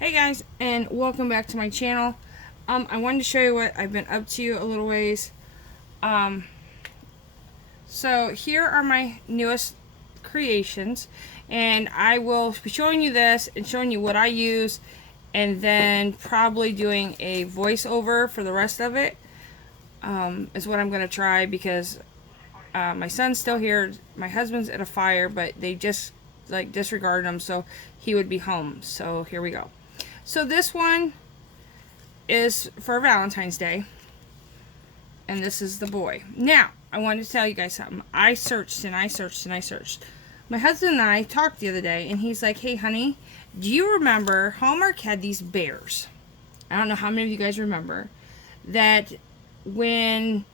Hey guys, and welcome back to my channel. I wanted to show you what I've been up to a little ways. Um, so here are my newest creations, and I will be showing you this and showing you what I use, and then probably doing a voiceover for the rest of it. Is what I'm going to try because my son's still here. My husband's at a fire, but they just like disregarded him, so he would be home. So here we go. So this one is for Valentine's Day, and this is the boy. Now, I wanted to tell you guys something. I searched and I searched and I searched. My husband and I talked the other day, and he's like, hey, honey, do you remember Hallmark had these bears? I don't know how many of you guys remember that when,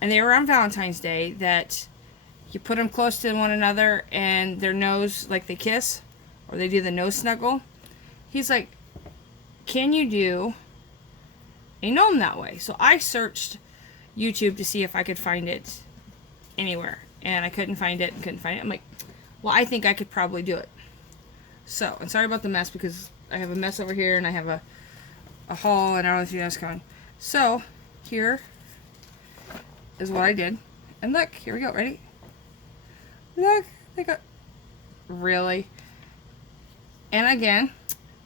and they were on Valentine's Day, that you put them close to one another and their nose, like they kiss, or they do the nose snuggle. He's like, can you do a gnome that way? So I searched YouTube to see if I could find it anywhere, and I couldn't find it. I'm like, well, I think I could probably do it. So, and sorry about the mess, because I have a mess over here and I have a haul, and I don't know if you guys coming. So here is what I did, and look, here we go. Ready? Look, they got really. And again,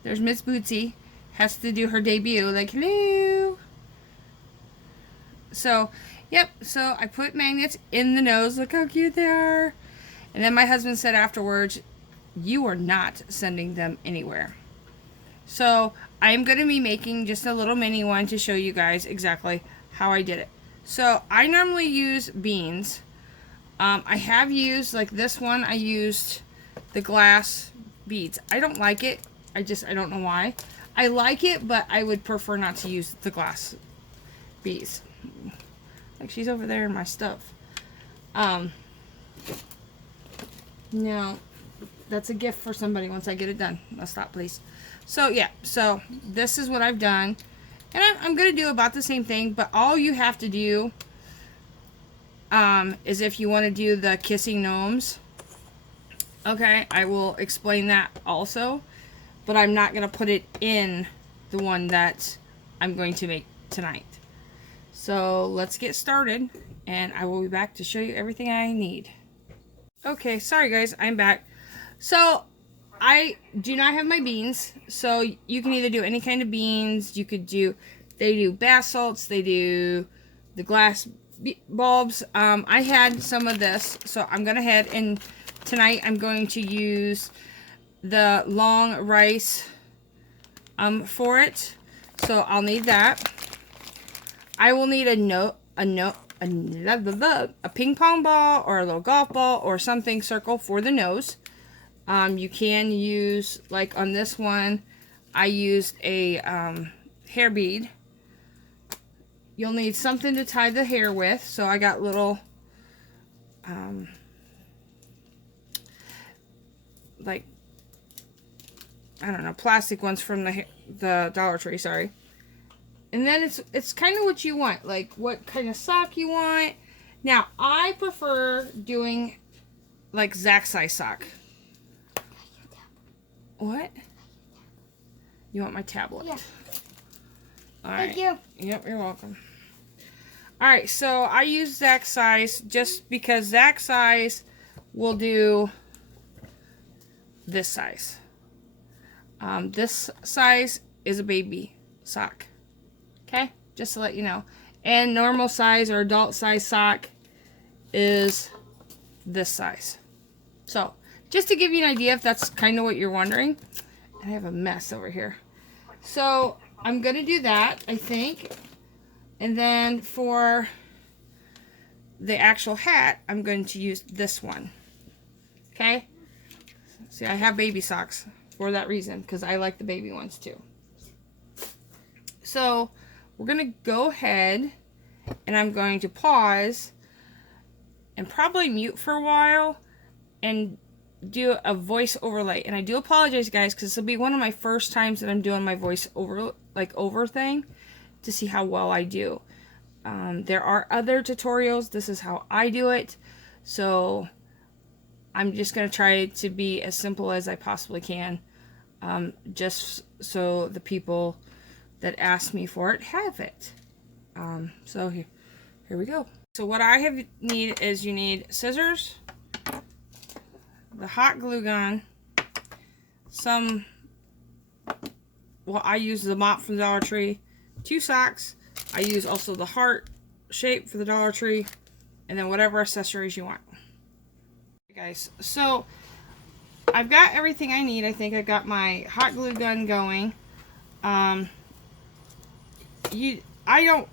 there's Miss Bootsy. Has to do her debut, like, hello. So, yep, so I put magnets in the nose. Look how cute they are. And then my husband said afterwards, you are not sending them anywhere. So, I'm going to be making just a little mini one to show you guys exactly how I did it. So, I normally use beans. I have used, like this one, I used the glass beads. I don't like it. I don't know why. I like it, but I would prefer not to use the glass beads. Like, she's over there in my stuff. No, that's a gift for somebody once I get it done. Now stop, please. So, yeah. So, this is what I've done. And I'm going to do about the same thing, but all you have to do is if you want to do the kissing gnomes. Okay, I will explain that also. But I'm not going to put it in the one that I'm going to make tonight. So let's get started, and I will be back to show you everything I need. Okay, sorry guys, I'm back. So I do not have my beans, so you can either do any kind of beans. You could do, they do bath salts, they do the glass bulbs. I had some of this, so I'm going to head and tonight I'm going to use the long rice for it, so I'll need that. I will need a ping pong ball or a little golf ball or something circle for the nose. You can use, like on this one, I used a hair bead. You'll need something to tie the hair with, so I got little like, I don't know, plastic ones from the Dollar Tree, sorry. And then it's kind of what you want, like what kind of sock you want. Now, I prefer doing like Zach size sock. What? You want my tablet? Yeah. All right. Thank you. Yep, you're welcome. All right, so I use Zach size just because Zach size will do this size. This size is a baby sock. Okay? Just to let you know. And normal size or adult size sock is this size. So, just to give you an idea if that's kind of what you're wondering. I have a mess over here. So, I'm going to do that, I think. And then for the actual hat, I'm going to use this one. Okay? See, I have baby socks for that reason, because I like the baby ones too. So, we're going to go ahead, and I'm going to pause, and probably mute for a while, and do a voice overlay. And I do apologize, guys, because this will be one of my first times that I'm doing my voice over thing, to see how well I do. There are other tutorials. This is how I do it. So, I'm just going to try to be as simple as I possibly can. just so the people that ask me for it have it. So here we go. So what I need is you need scissors, the hot glue gun, some, well, I use the mop from the Dollar Tree, 2 socks. I use also the heart shape for the Dollar Tree, and then whatever accessories you want. Okay, guys, so I've got everything I need. I think I got my hot glue gun going. I don't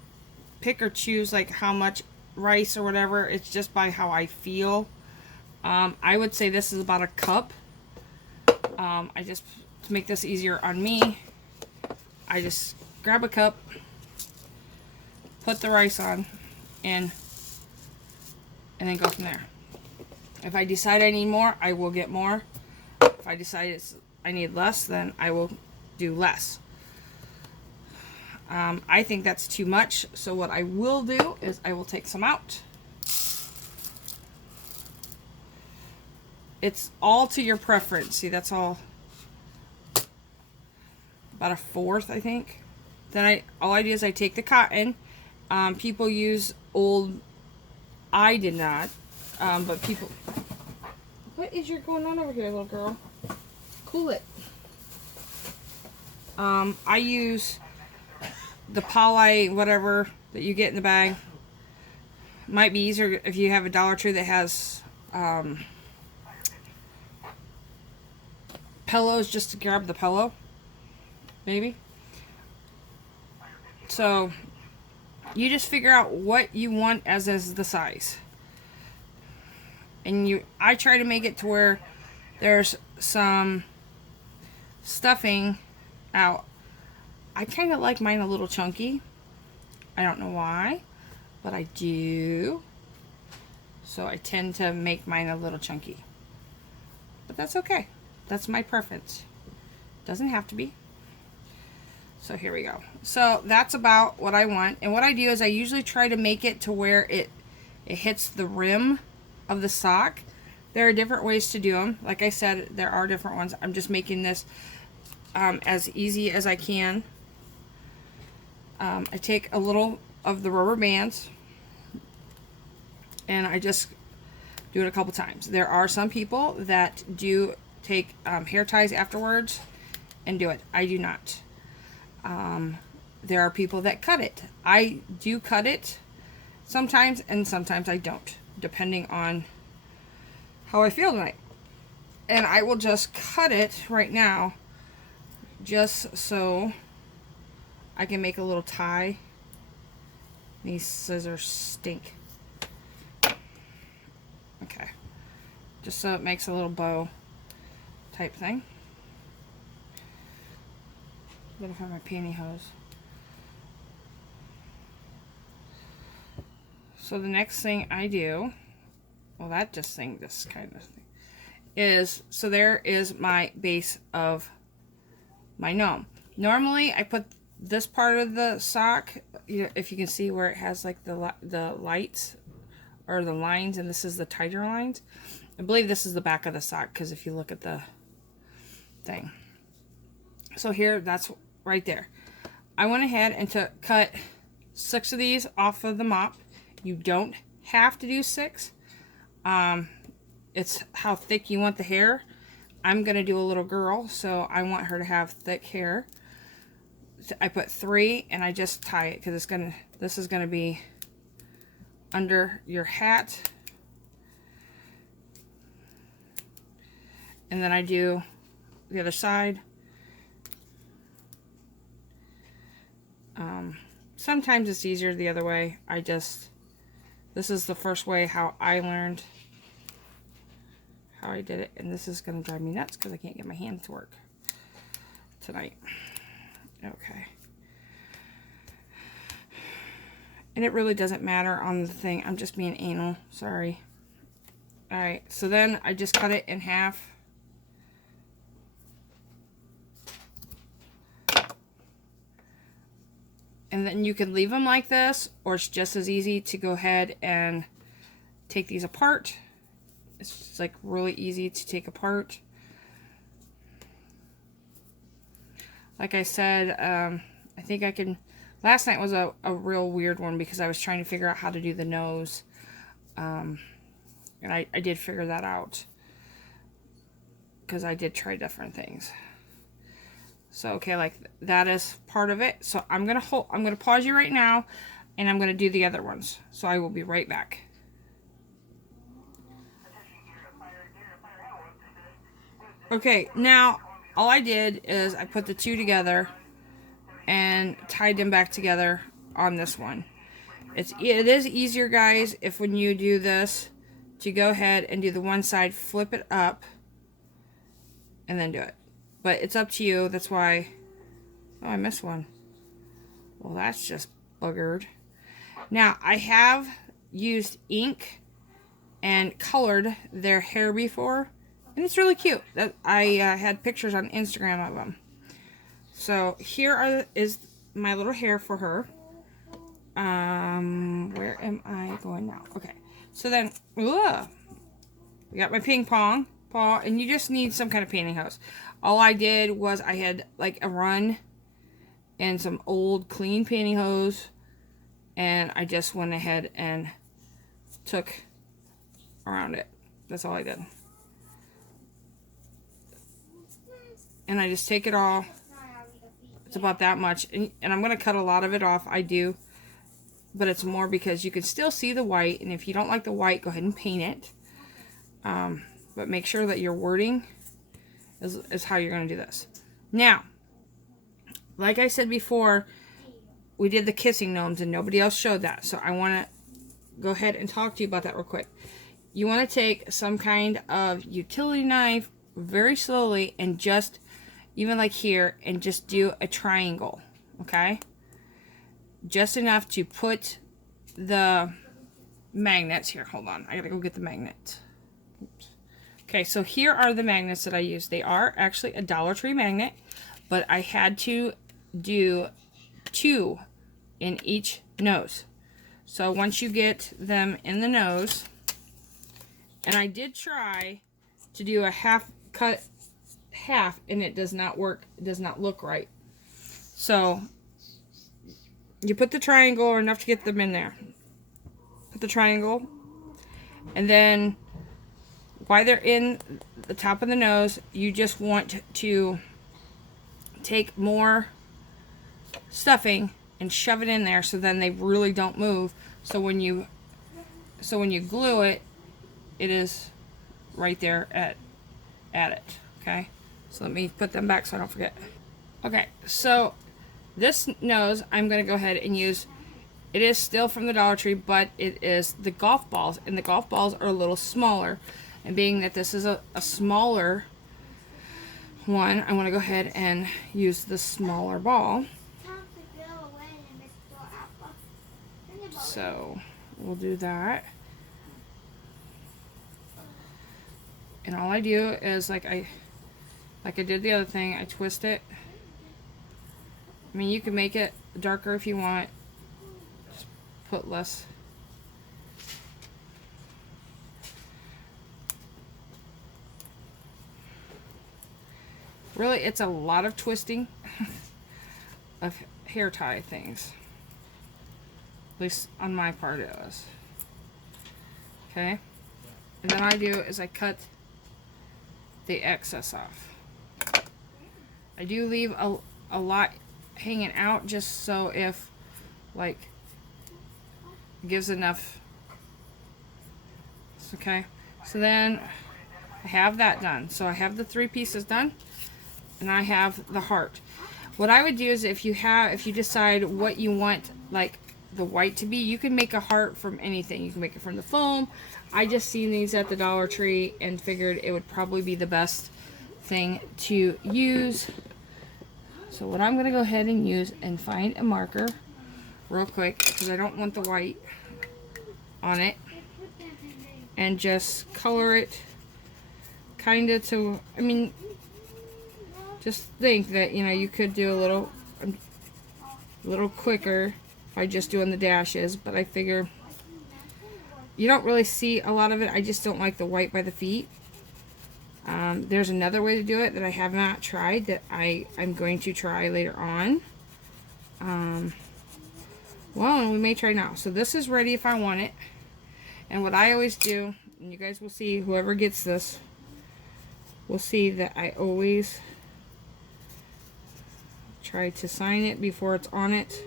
pick or choose like how much rice or whatever. It's just by how I feel. I would say this is about a cup. I just, to make this easier on me, I just grab a cup, put the rice on, and then go from there. If I decide I need more, I will get more. If I decide I need less, then I will do less. I think that's too much, so what I will do is I will take some out. It's all to your preference. See, that's all about 1/4, I think. Then all I do is I take the cotton. People use old, I did not, but people, what is going on over here, little girl? Cool it. I use the poly, whatever that you get in the bag. Might be easier if you have a Dollar Tree that has pillows, just to grab the pillow, maybe. So you just figure out what you want as the size, and I try to make it to where there's some stuffing out. I kind of like mine a little chunky. I don't know why, but I do. So I tend to make mine a little chunky. But that's okay. That's my preference. Doesn't have to be. So here we go. So that's about what I want. And what I do is I usually try to make it to where it hits the rim of the sock. There are different ways to do them. Like I said, there are different ones. I'm just making this as easy as I can. I take a little of the rubber bands and I just do it a couple times. There are some people that do take hair ties afterwards and do it. I do not. There are people that cut it. I do cut it sometimes, and sometimes I don't, depending on how I feel tonight. And I will just cut it right now just so I can make a little tie. These scissors stink. Okay. Just so it makes a little bow type thing. Gotta find my pantyhose. So the next thing I do, well, this kind of thing, is, so there is my base of my gnome. Normally I put this part of the sock, if you can see where it has like the lights or the lines, and this is the tighter lines. I believe this is the back of the sock, because if you look at the thing. So here, that's right there. I went ahead and cut 6 of these off of the mop. You don't have to do 6. It's how thick you want the hair. I'm gonna do a little girl, so I want her to have thick hair. I put 3 and I just tie it, because this is gonna be under your hat. And then I do the other side. Sometimes it's easier the other way. This is the first way how I learned how I did it, and this is going to drive me nuts because I can't get my hand to work tonight. Okay. And it really doesn't matter on the thing. I'm just being anal. Sorry. Alright, so then I just cut it in half. And then you can leave them like this, or it's just as easy to go ahead and take these apart. It's just like really easy to take apart. like I said, I think I can. Last night was a real weird one because I was trying to figure out how to do the nose. And I did figure that out. Because I did try different things. So, okay, like that is part of it. So I'm going to pause you right now. And I'm going to do the other ones. So I will be right back. Okay, now all I did is I put the two together and tied them back together on this one. It is easier, guys, if when you do this, to go ahead and do the one side, flip it up, and then do it. But it's up to you. That's why... Oh, I missed one. Well, that's just buggered. Now, I have used ink and colored their hair before, and it's really cute. I had pictures on Instagram of them. So here is my little hair for her. Where am I going now? Okay. So then, we got my ping pong paw, and you just need some kind of painting hose. All I did was I had like a run and some old clean painting hose, and I just went ahead and took around it. That's all I did. And I just take it all. It's about that much. And I'm going to cut a lot of it off. I do. But it's more because you can still see the white. And if you don't like the white, go ahead and paint it. But make sure that your wording is how you're going to do this. Now, like I said before, we did the kissing gnomes and nobody else showed that. So I want to go ahead and talk to you about that real quick. You want to take some kind of utility knife very slowly and just, even like here, and just do a triangle, okay? Just enough to put the magnets here. Hold on, I gotta go get the magnets. Oops. Okay, so here are the magnets that I use. They are actually a Dollar Tree magnet, but I had to do 2 in each nose. So once you get them in the nose, and I did try to do a half cut half, and it does not work. It does not look right. So you put the triangle or enough to get them in there. Put the triangle, and then while they're in the top of the nose, you just want to take more stuffing and shove it in there so then they really don't move. So when you glue it, it is right there at it. Okay, so let me put them back so I don't forget. Okay, so this nose I'm going to go ahead and use. It is still from the Dollar Tree, but it is the golf balls, and the golf balls are a little smaller. And being that this is a smaller one, I want to go ahead and use the smaller ball. So we'll do that. And all I do is like I did the other thing, I twist it. I mean, you can make it darker if you want. Just put less. Really, it's a lot of twisting of hair tie things. At least on my part it was. Okay? And then I do is I cut the excess off. I do leave a lot hanging out just so if, like, it gives enough. Okay? So then I have that done. So I have the 3 pieces done. And I have the heart. What I would do is if you decide what you want, like, the white to be, you can make a heart from anything. You can make it from the foam. I just seen these at the Dollar Tree and figured it would probably be the best thing to use. So what I'm going to go ahead and use and find a marker real quick, because I don't want the white on it, and just color it kind of to, I mean, just think that, you know, you could do a little quicker by just doing the dashes, but I figure you don't really see a lot of it. I just don't like the white by the feet. There's another way to do it that I have not tried that I'm going to try later on. Well, we may try now. So this is ready if I want it. And what I always do, and you guys will see, whoever gets this will see that I always try to sign it before it's on it.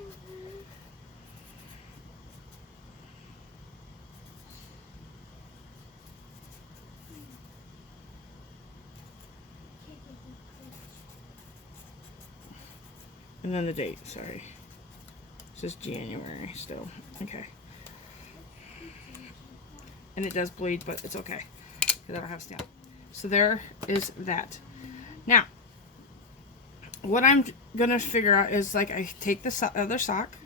And then the date, sorry. This is January still. Okay. And it does bleed, but it's okay, because I don't have a stamp. So there is that. Now, what I'm gonna figure out is, like, I take the other sock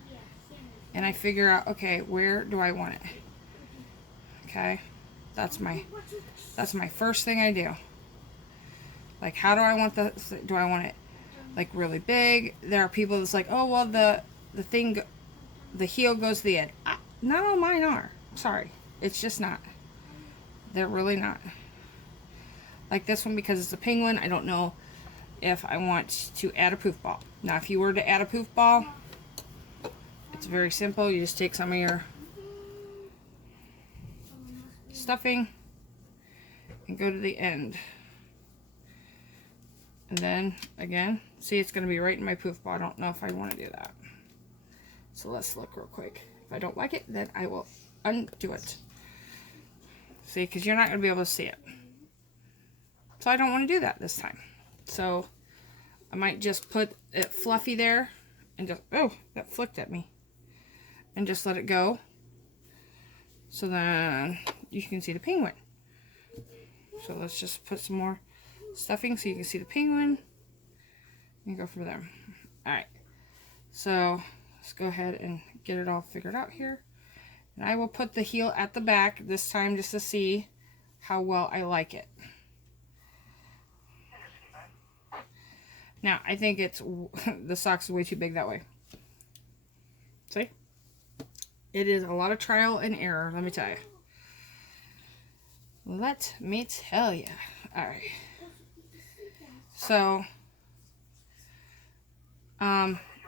and I figure out, okay, where do I want it? Okay, that's my first thing I do. Like, how do I want do I want it like really big? There are people that's like, oh well, the heel goes to the end. Not all mine are. Sorry, it's just not. They're really not. Like this one, because it's a penguin, I don't know if I want to add a poof ball. Now, if you were to add a poof ball, it's very simple. You just take some of your stuffing and go to the end. And then, again, see, it's going to be right in my poof ball. I don't know if I want to do that. So let's look real quick. If I don't like it, then I will undo it. See, because you're not going to be able to see it. So I don't want to do that this time. So I might just put it fluffy there and just, oh, that flicked at me. And just let it go. So then you can see the penguin. So let's just put some more stuffing so you can see the penguin. And go from there. Alright. So let's go ahead and get it all figured out here. And I will put the heel at the back this time just to see how well I like it. Now, I think it's the socks are way too big that way. See? It is a lot of trial and error, let me tell you. Let me tell you. Alright. So,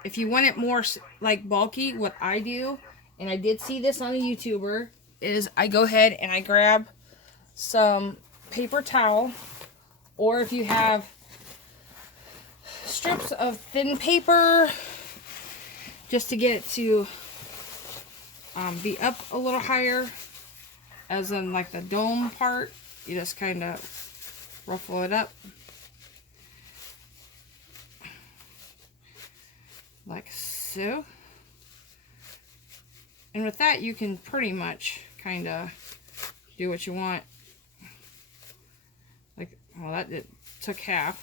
if you want it more like bulky, what I do, and I did see this on a YouTuber, is I go ahead and I grab some paper towel, or if you have strips of thin paper, just to get it to be up a little higher, as in like the dome part, you just kind of ruffle it up like so. And with that, you can pretty much kind of do what you want. Like, well, that took half.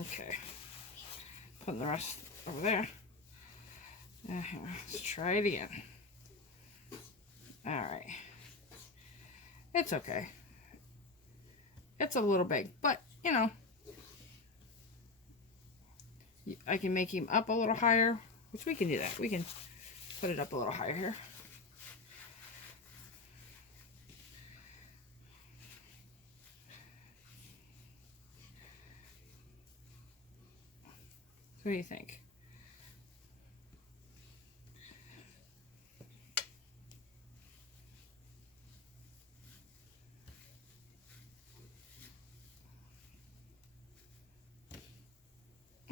Okay, putting the rest over there. Let's try it again. Alright. It's okay. It's a little big, but, you know, I can make him up a little higher, which we can do that. We can put it up a little higher here. What do you think?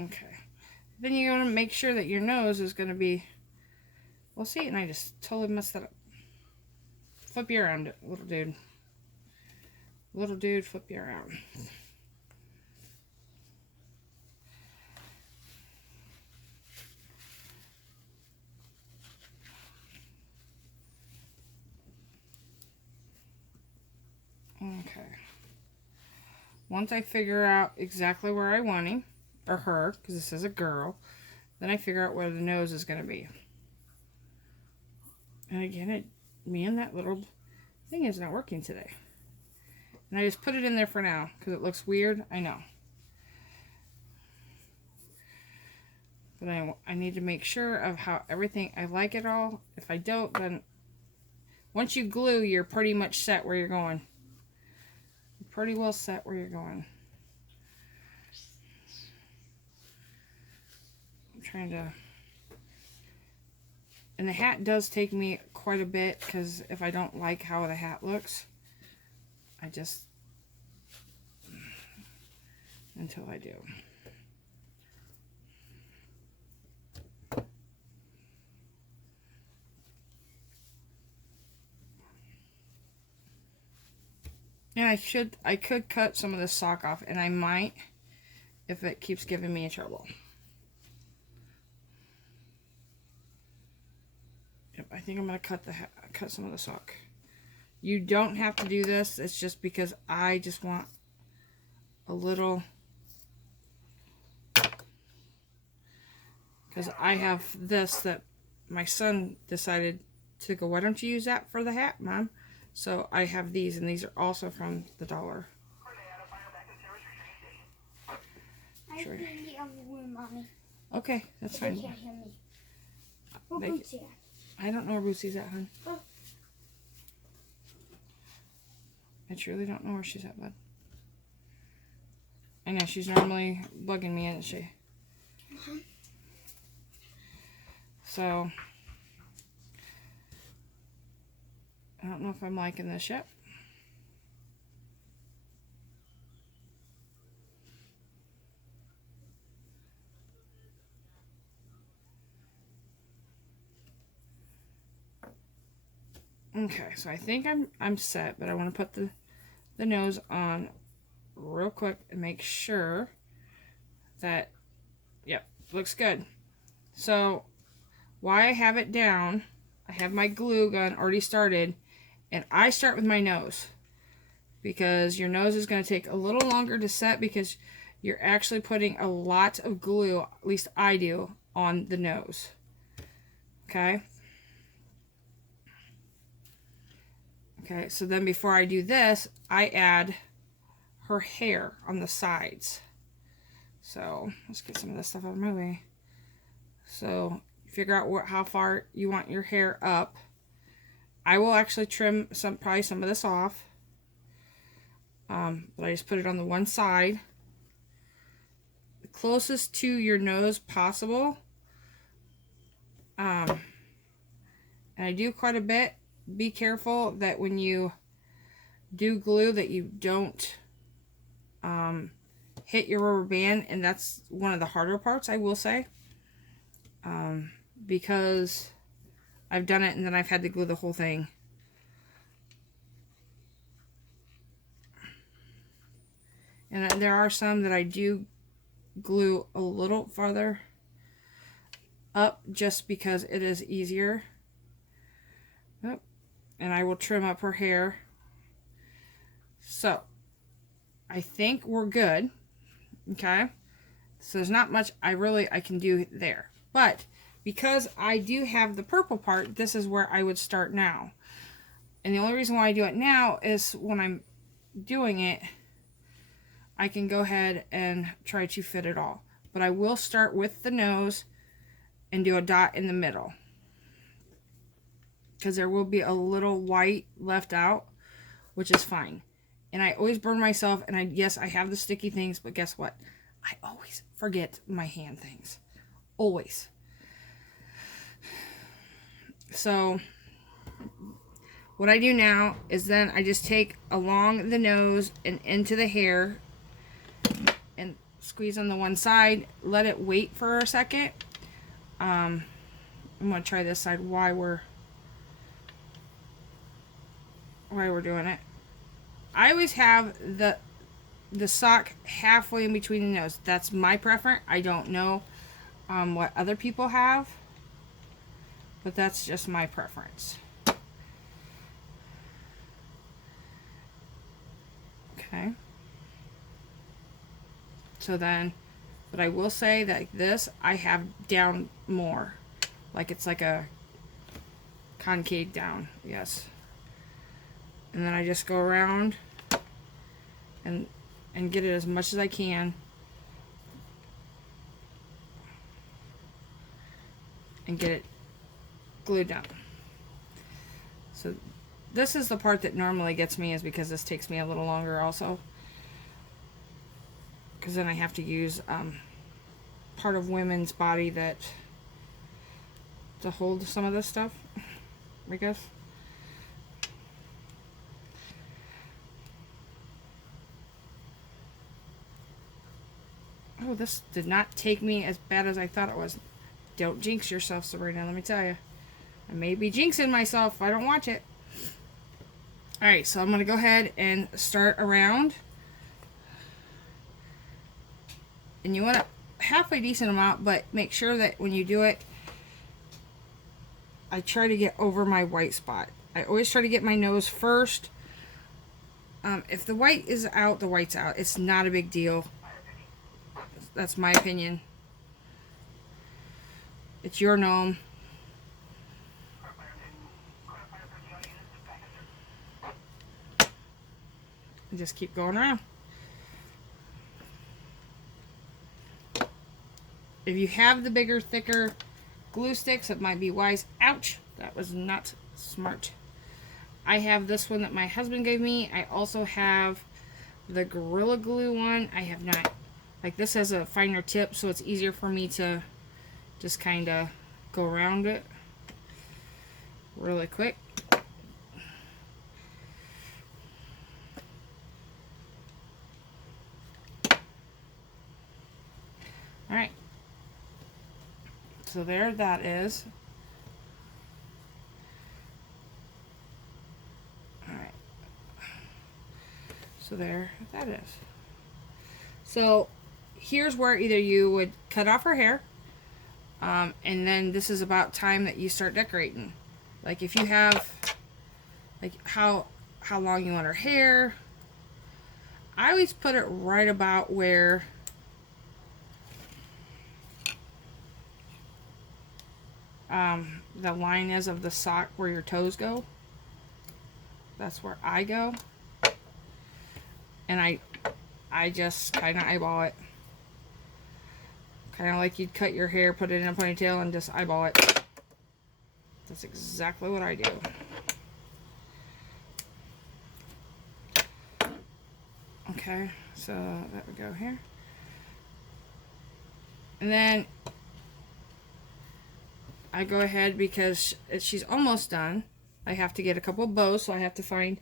Okay. Then you're going to make sure that your nose is going to be, well, see, and I just totally messed that up. Flip you around, little dude. Little dude, flip you around. Okay. Once I figure out exactly where I want him, or her, because this is a girl, then I figure out where the nose is going to be. And again, me and that little thing is not working today. And I just put it in there for now, because it looks weird, I know. But I need to make sure of how everything, I like it all. If I don't, then once you glue, you're pretty much set where you're going. pretty well set where you're going. I'm trying to... And the hat does take me quite a bit, because if I don't like how the hat looks, I just... until I do. And I could cut some of this sock off, and I might if it keeps giving me trouble. Yep, I think I'm gonna cut some of the sock. You don't have to do this. It's just because I just want a little, because I have this that my son decided to go, why don't you use that for the hat, Mom? So I have these, and these are also from the dollar. I Sure. can be on the room, Mommy. Okay, that's fine. They can't hear me. Where Bootsy at? I don't know where Bootsy's at, hon. Oh. I truly don't know where she's at, bud. I know, she's normally bugging me, isn't she? So, I don't know if I'm liking this yet. Okay, so I think I'm set, but I want to put the nose on real quick and make sure that, yep, looks good. So, why I have it down, I have my glue gun already started, and I start with my nose, because your nose is going to take a little longer to set, because you're actually putting a lot of glue, at least I do, on the nose. Okay? Okay, so then before I do this, I add her hair on the sides. So, let's get some of this stuff out of my way. So, figure out how far you want your hair up. I will actually trim probably some of this off. But I just put it on the one side. The closest to your nose possible. And I do quite a bit. Be careful that when you do glue that you don't hit your rubber band, and that's one of the harder parts, I will say, because I've done it and then I've had to glue the whole thing. And there are some that I do glue a little farther up just because it is easier. Oh, and I will trim up her hair. So, I think we're good. Okay? So there's not much I can do there. But because I do have the purple part, this is where I would start now. And the only reason why I do it now is when I'm doing it, I can go ahead and try to fit it all. But I will start with the nose and do a dot in the middle, because there will be a little white left out, which is fine. And I always burn myself, and yes, I have the sticky things, but guess what? I always forget my hand things. Always. So, what I do now is then I just take along the nose and into the hair and squeeze on the one side, let it wait for a second. I'm going to try this side while we're doing it. I always have the sock halfway in between the nose. That's my preference. I don't know what other people have, but that's just my preference. Okay. So then, but I will say that this I have down more, like it's like a concave down. Yes. And then I just go around and get it as much as I can, and get it glued down. So this is the part that normally gets me, is because this takes me a little longer also. Because then I have to use part of women's body that to hold some of this stuff, I guess. Oh, this did not take me as bad as I thought it was. Don't jinx yourself, Sabrina, let me tell you. I may be jinxing myself if I don't watch it. Alright, so I'm going to go ahead and start around. And you want a halfway decent amount, but make sure that when you do it, I try to get over my white spot. I always try to get my nose first. If the white is out, the white's out. It's not a big deal. That's my opinion. It's your gnome. And just keep going around. If you have the bigger, thicker glue sticks, it might be wise. Ouch! That was not smart. I have this one that my husband gave me. I also have the Gorilla Glue one. I have not. Like, this has a finer tip, so it's easier for me to just kind of go around it really quick. Alright. So there that is. Alright. So there that is. So here's where either you would cut off her hair, and then this is about time that you start decorating. Like, if you have, like, how long you want her hair. I always put it right about where the line is of the sock where your toes go. That's where I go. And I just kind of eyeball it. Kind of like you'd cut your hair, put it in a ponytail, and just eyeball it. That's exactly what I do. Okay, so that would go here. And then I go ahead, because she's almost done. I have to get a couple bows, so I have to find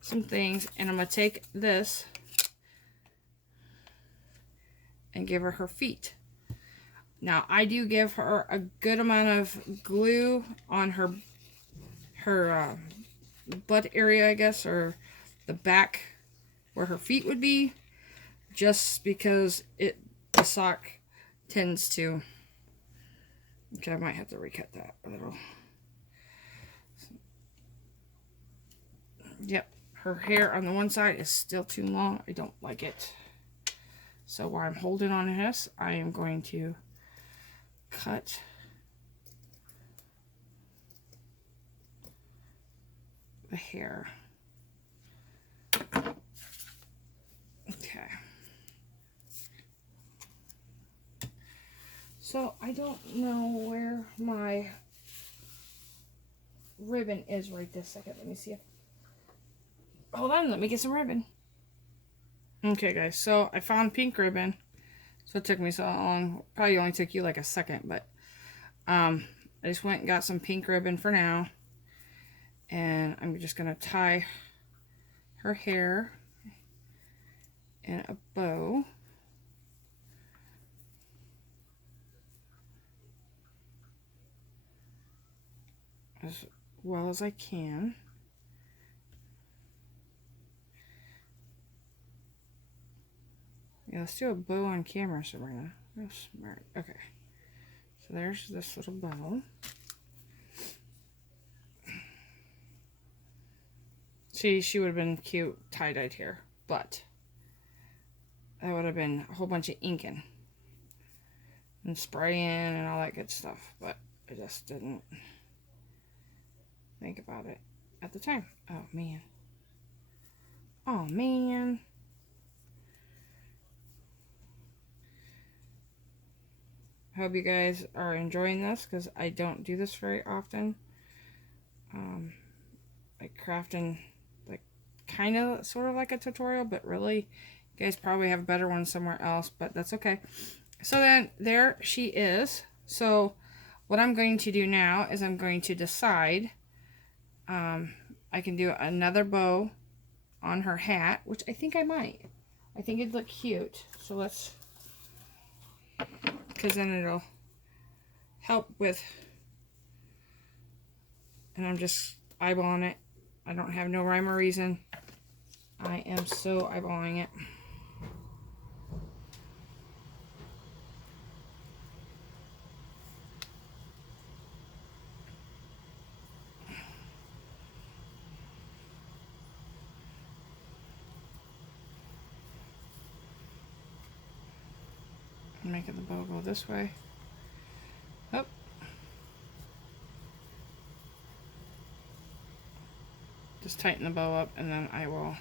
some things. And I'm going to take this and give her feet. Now, I do give her a good amount of glue on her butt area, I guess, or the back where her feet would be, just because the sock tends to. Okay, I might have to recut that a little. Yep, her hair on the one side is still too long. I don't like it. So while I'm holding on to this, I am going to cut the hair. Okay. So I don't know where my ribbon is right this second. Let me see if... Hold on, let me get some ribbon. Okay, guys, so I found pink ribbon. So it took me so long. Probably only took you like a second, but I just went and got some pink ribbon for now. And I'm just going to tie her hair in a bow. As well as I can. Yeah, let's do a bow on camera, Sabrina. Real smart. Okay. So there's this little bow. See, she would have been cute tie-dyed hair, but that would have been a whole bunch of inking and spraying and all that good stuff, but I just didn't think about it at the time. Oh, man. Oh, man. I hope you guys are enjoying this, because I don't do this very often. like crafting, like kind of sort of like a tutorial, but really you guys probably have a better one somewhere else, but that's okay. So then there she is. So what I'm going to do now is I'm going to decide, I can do another bow on her hat, which I think I might. I think it'd look cute. So let's, because then it'll help with, and I'm just eyeballing it. I don't have no rhyme or reason. I am so eyeballing it. I'm making the bow go this way. Oh. Just tighten the bow up, and then I will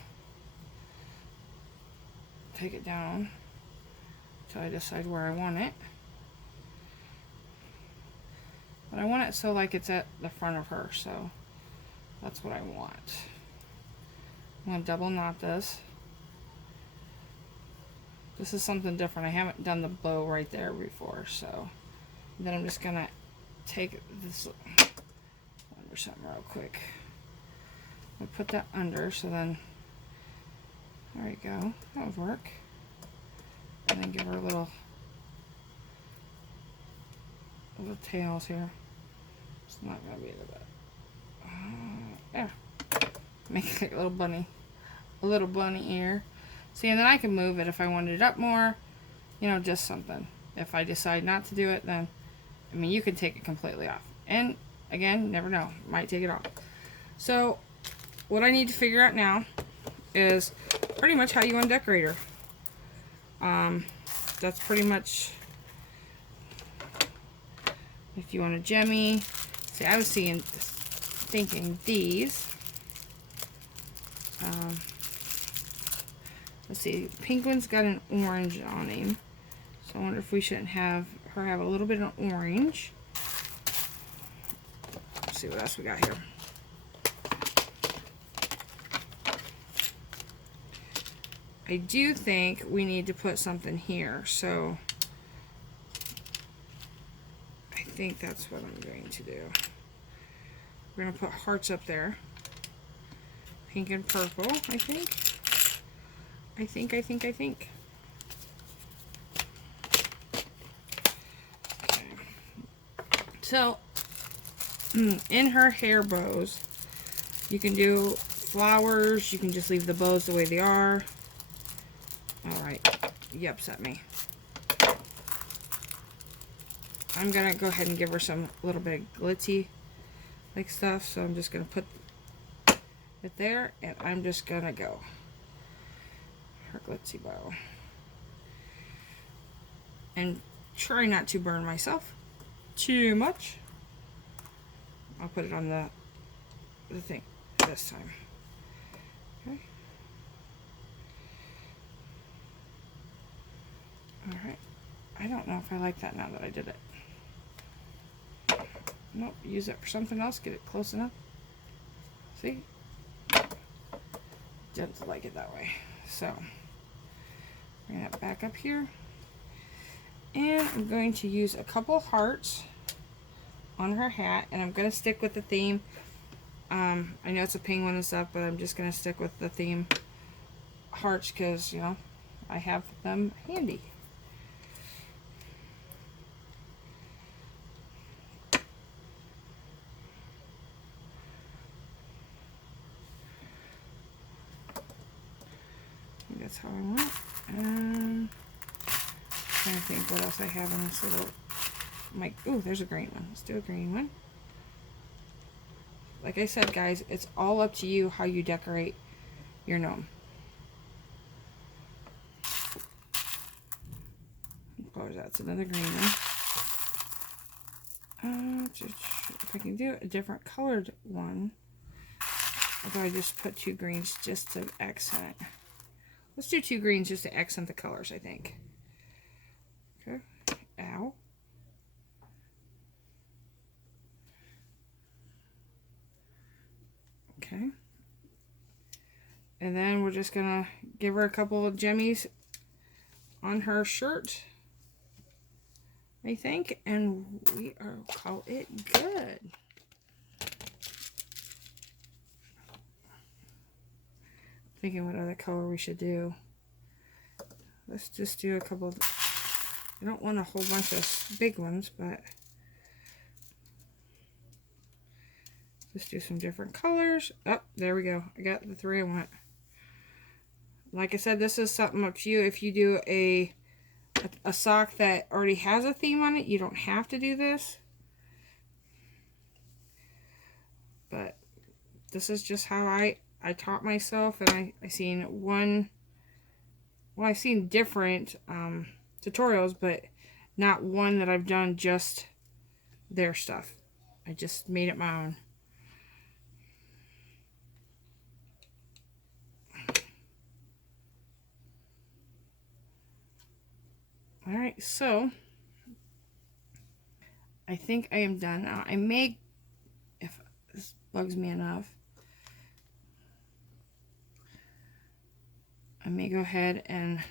take it down until I decide where I want it. But I want it so like it's at the front of her, so that's what I want. I'm going to double knot this. This is something different. I haven't done the bow right there before, so then I'm just going to take this under something real quick. I'll put that under, so then there we go. That would work. And then give her little tails here. It's not gonna be the best. There. Make it like a little bunny ear. See, and then I can move it if I wanted it up more. You know, just something. If I decide not to do it, then I mean, you can take it completely off. And again, never know. Might take it off. So what I need to figure out now is pretty much how you want to decorate her. That's pretty much, if you want a gemmy. See, I was thinking these. Let's see, pink one's got an orange on him, so I wonder if we shouldn't have her have a little bit of orange. Let's see what else we got here. I do think we need to put something here, so I think that's what I'm going to do. We're going to put hearts up there. Pink and purple, I think. I think. Okay. So, in her hair bows, you can do flowers, you can just leave the bows the way they are. Alright, you upset me. I'm gonna go ahead and give her some little bit of glitzy like stuff, so I'm just gonna put it there, and I'm just gonna go her glitzy bow. And try not to burn myself too much. I'll put it on the thing this time. Okay. Alright. I don't know if I like that now that I did it. Nope, use it for something else, get it close enough. See? Didn't like it that way. So, bring that back up here. And I'm going to use a couple hearts on her hat, and I'm going to stick with the theme. I know it's a penguin and stuff, but I'm just going to stick with the theme hearts because, you know, I have them handy. That's how I want it. Trying to think what else I have in this little ooh, there's a green one. Let's do a green one. Like I said, guys, it's all up to you how you decorate your gnome. Oh, that's another green one. If I can do a different colored one, although I just put two greens just to accent it. Let's do two greens just to accent the colors, I think. Okay. Ow. Okay. And then we're just gonna give her a couple of jimmies on her shirt, I think, and we are call it good. Thinking what other color we should do. Let's just do a couple of, I don't want a whole bunch of big ones, but just do some different colors. Oh, there we go. I got the 3 I want. Like I said, this is something up to you. If you do a sock that already has a theme on it, you don't have to do this. But this is just how I taught myself, and I seen one, well, I've seen different tutorials, but not one that I've done just their stuff. I just made it my own. Alright, so I think I am done now. I may, if this bugs me enough, I may go ahead and I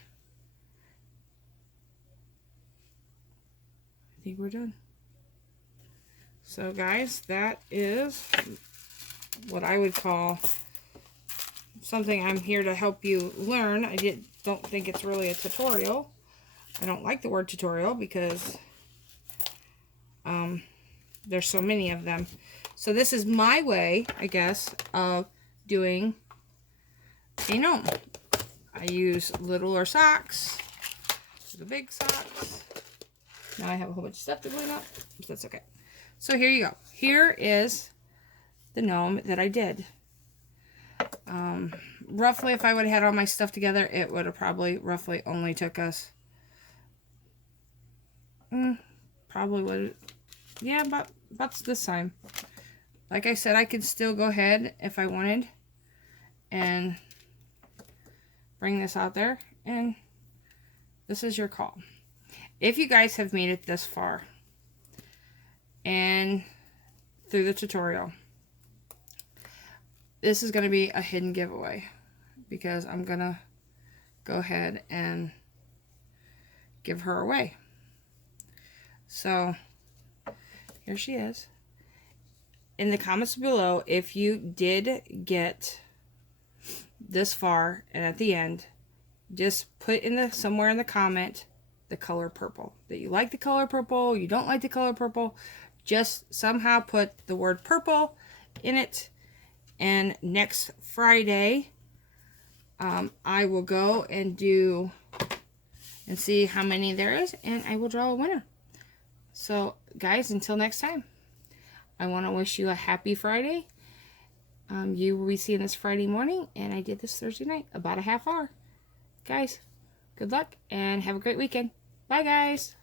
think we're done. So guys, that is what I would call something I'm here to help you learn. I don't think it's really a tutorial. I don't like the word tutorial because there's so many of them. So this is my way, I guess, of doing a gnome. I use littler socks, the big socks. Now I have a whole bunch of stuff to clean up, but that's okay. So here you go. Here is the gnome that I did. Roughly, if I would have had all my stuff together, it would have probably roughly only took us probably would, yeah, about this time. Like I said, I could still go ahead if I wanted and bring this out there, and this is your call. If you guys have made it this far and through the tutorial, this is going to be a hidden giveaway because I'm going to go ahead and give her away. So here she is. In the comments below, if you did get this far and at the end, just put in the somewhere in the comment the color purple. That you like the color purple, you don't like the color purple. Just somehow put the word purple in it. And next Friday, I will go and do and see how many there is, and I will draw a winner. So guys, until next time, I want to wish you a happy Friday. You will be seeing this Friday morning, and I did this Thursday night, about a half hour. Guys, good luck, and have a great weekend. Bye, guys.